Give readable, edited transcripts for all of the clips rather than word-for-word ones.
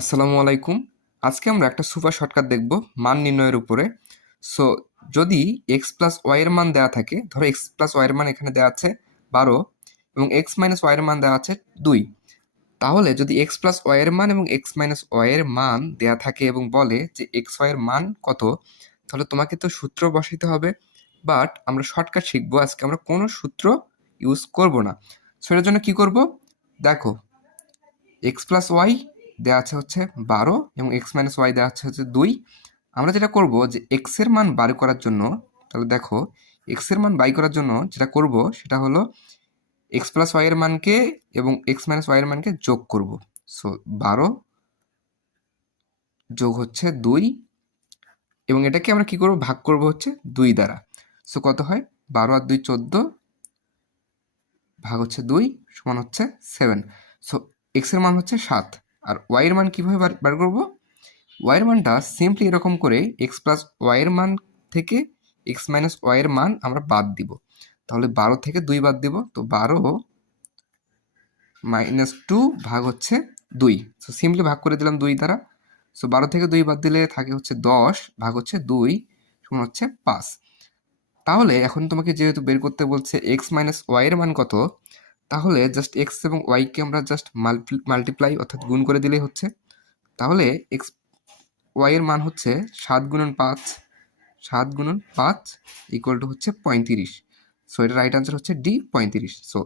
আসসালামু আলাইকুম। আজকে আমরা একটা সুপার শর্টকাট দেখব মান নির্ণয়ের উপরে। সো যদি এক্স প্লাস ওয়াই এর মান দেওয়া থাকে, ধরো এক্স প্লাস ওয়াই এর মান এখানে দেওয়া আছে 12 এবং এক্স মাইনাস ওয়াই এর মান দেওয়া আছে 2, তাহলে যদি এক্স প্লাস ওয়াই এর মান এবং এক্স মাইনাস ওয়াই এর মান দেওয়া থাকে এবং বলে যে এক্স ওয়াই এর মান কত, তাহলে তোমাকে তো সূত্র বসাইতে হবে। বাট আমরা শর্টকাট শিখবো, আজকে আমরা কোনো সূত্র ইউজ করব না। সো এটার জন্য কি করব, দেখো এক্স প্লাস ওয়াই দেওয়া আছে হচ্ছে 12 এবং এক্স মাইনাস ওয়াই দেওয়া হচ্ছে 2। আমরা যেটা করব যে এক্স এর মান বার করার জন্য, তাহলে দেখো এক্স এর মান বাই করার জন্য যেটা করব সেটা হলো এক্স প্লাস ওয়াই এর মানকে এবং এক্স মাইনাস ওয়াই এর মানকে যোগ করব। সো 12 যোগ হচ্ছে 2 এবং এটাকে আমরা কি করব, ভাগ করব হচ্ছে 2 দ্বারা। সো কত হয়, 12 আর 2 14 ভাগ হচ্ছে 2 সমান হচ্ছে 7। সো এক্স এর মান হচ্ছে 7 আর ওয়াই এর মান কিভাবে বার করব, ওয়াই এর মানটা সিম্পলি এরকম করে এক্স প্লাস ওয়াই এর মান থেকে এক্স মাইনাস ওয়াই এর মান আমরা বাদ দিব। তাহলে 12 থেকে 2 বাদ দিব, তো 12 মাইনাস 2 ভাগ হচ্ছে 2। সো সিম্পলি ভাগ করে দিলাম 2 দ্বারা। সো 12 থেকে 2 বাদ দিলে থাকে হচ্ছে 10 ভাগ হচ্ছে 2 সমান হচ্ছে 5। তাহলে এখন তোমাকে যেহেতু বের করতে বলছে এক্স মাইনাস ওয়াই এর মান কত, তাহলে জাস্ট এক্স এবং ওয়াইকে আমরা জাস্ট মাল্টিপ্লাই অর্থাৎ গুণ করে দিলেই হচ্ছে। তাহলে এক্স ওয়াই এর মান হচ্ছে 7 গুণন 5, 7 গুণন 5 ইকুয়াল টু হচ্ছে 35। সো এটা রাইট আনসার হচ্ছে ডি, 35। সো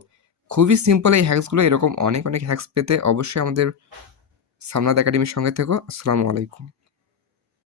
খুবই সিম্পল এই হ্যাক্সগুলো। এরকম অনেক অনেক হ্যাক্স পেতে অবশ্যই আমাদের সামনাদ একাডেমির সঙ্গে থেকো। আসসালামু আলাইকুম।